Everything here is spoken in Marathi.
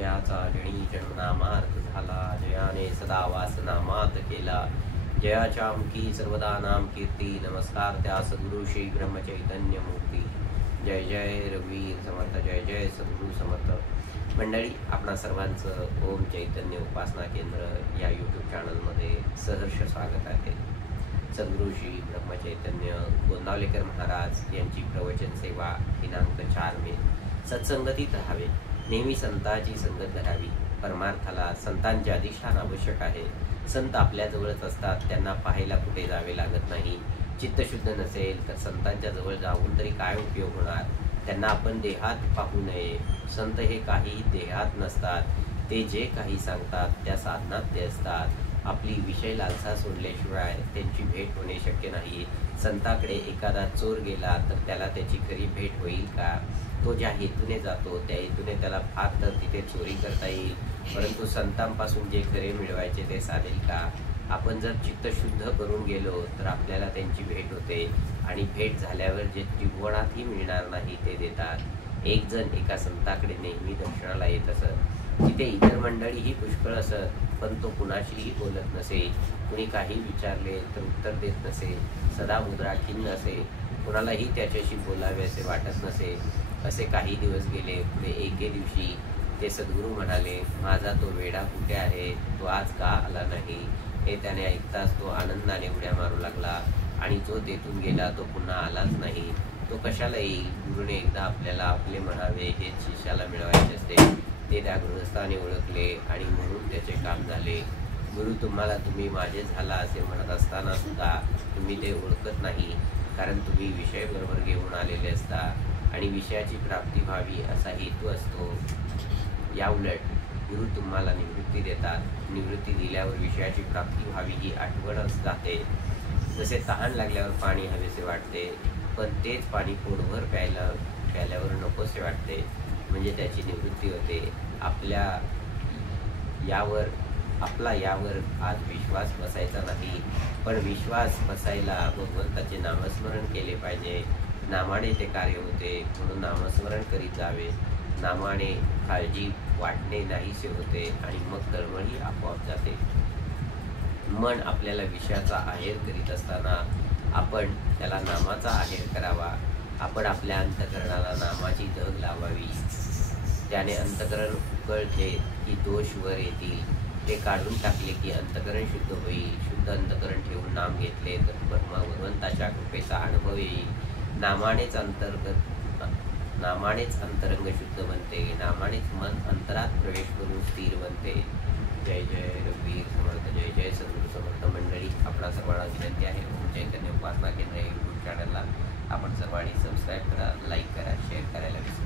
जयाचा जणी जन्मनामार्थ झाला, जयाने सदा वासनामात केला, जयाच्या मुखी सर्वदा नाम कीर्ती, नमस्कार त्या सद्गुरु श्री ब्रह्मचैतन्य मूर्ती। जय जय रघुवीर समर्थ, जय जय सद्गुरु समर्थ। मंडळी, आपणा सर्वांचं ओम चैतन्य उपासना केंद्र या यूट्यूब चॅनलमध्ये सहर्ष स्वागत आहे। सद्गुरु श्री ब्रह्मचैतन्य गोंदावलेकर महाराज यांची प्रवचन सेवा दिनांक 4 मे। सत्संगतीत राहावे, नेहमी संतांची संगत धरावी। परमार्थाला संतांचे अधिष्ठान आवश्यक आहे। संत आपल्याजवळच असतात, त्यांना पाहायला कुठे जावे लागत नाही। चित्तशुद्ध नसेल तर संतांच्या जवळ जाऊन तरी काय उपयोग होणार? त्यांना आपण देहात पाहू नये। संत हे काही देहात नसतात, ते जे काही सांगतात त्या साधनात ते असतात। आपली विषय लालसा सोडल्याशिवाय त्यांची भेट होणे शक्य नाही। संताकडे एखादा चोर गेला तर त्याला त्याची खरी भेट होईल का? तो ज्या हेतूने जातो त्या हेतूने त्याला फार तर तिथे चोरी करता येईल, परंतु संतांपासून जे खरे मिळवायचे ते साधेल का? आपण जर चित्त शुद्ध करून गेलो तर आपल्याला त्यांची भेट होते, आणि भेट झाल्यावर जे त्रिभुवनातही मिळणार नाही ते देतात। एक जण एका संताकडे नेहमी दर्शनाला येत असत। तिथे इतर मंडळीही पुष्कळ असत, पण तो कुणाशीही बोलत नसे। कुणी काही विचारले तर उत्तर देत नसे, सदा मुद्रा खिन्न असे, कुणालाही त्याच्याशी बोलावे असे वाटत नसे। असे काही दिवस गेले। पुढे एके दिवशी ते सद्गुरू म्हणाले, माझा तो वेडा कुठे आहे? तो आज का आला नाही? हे त्याने ऐकताच तो आनंदाने उड्या मारू लागला, आणि जो तेथून गेला तो पुन्हा आलाच नाही। तो कशाला येईल? गुरुने एकदा आपल्याला आपले म्हणावे हेच शिष्याला मिळवायचे असते, ते त्या गृहस्थाने ओळखले आणि म्हणून त्याचे काम झाले। गुरु तुम्हाला तुम्ही माझे झाला असे म्हणत असताना सुद्धा तुम्ही ते ओळखत नाही, कारण तुम्ही विषय बरोबर घेऊन आलेले असता, आणि विषयाची प्राप्ती व्हावी असा हेतू असतो। या उलट गुरु तुम्हाला निवृत्ती देतात। निवृत्ती दिल्यावर विषयाची प्राप्ती व्हावी ही आठवणच जाते। जसे तहान लागल्यावर पाणी हवेसे वाटते, पण तेच पाणी पोटभर प्यायल्यावर नकोसे वाटते, म्हणजे त्याची निवृत्ती होते। आपला यावर आज विश्वास बसायचा नाही, पण विश्वास बसायला भगवंताचे नामस्मरण केले पाहिजे। नामाने ते कार्य होते, म्हणून नामस्मरण करीत जावे। नामाने काळजी वाटणे नाहीसे होते, आणि मग तळमळही आपोआप जाते। मन आपल्याला विषयाचा आहेर करीत असताना आपण त्याला नामाचा आहेर करावा। आपण आपल्या अंतःकरणाला नामाची धग लावावी, त्याने अंतःकरण कळते की दोष वर येतील, ते काढून टाकले की अंतःकरण शुद्ध होईल। शुद्ध अंतःकरण ठेवून नाम घेतले तर भगवंताच्या कृपेचा अनुभव येईल। नामानेच अंतरंग शुद्ध बनते, नामानेच मन अंतरात प्रवेश करून स्थिर बनते। जय जय रघुवीर समर्थ, जय जय सद्गुरु समर्थ। मंडळी, आपणा सर्वांना विनंती आहे, ओम चैतन्य उपासना केंद्र यूट्यूब चॅनलला आपण सर्वांनी सबस्क्राईब करा, लाईक करा, शेअर करायला विसरू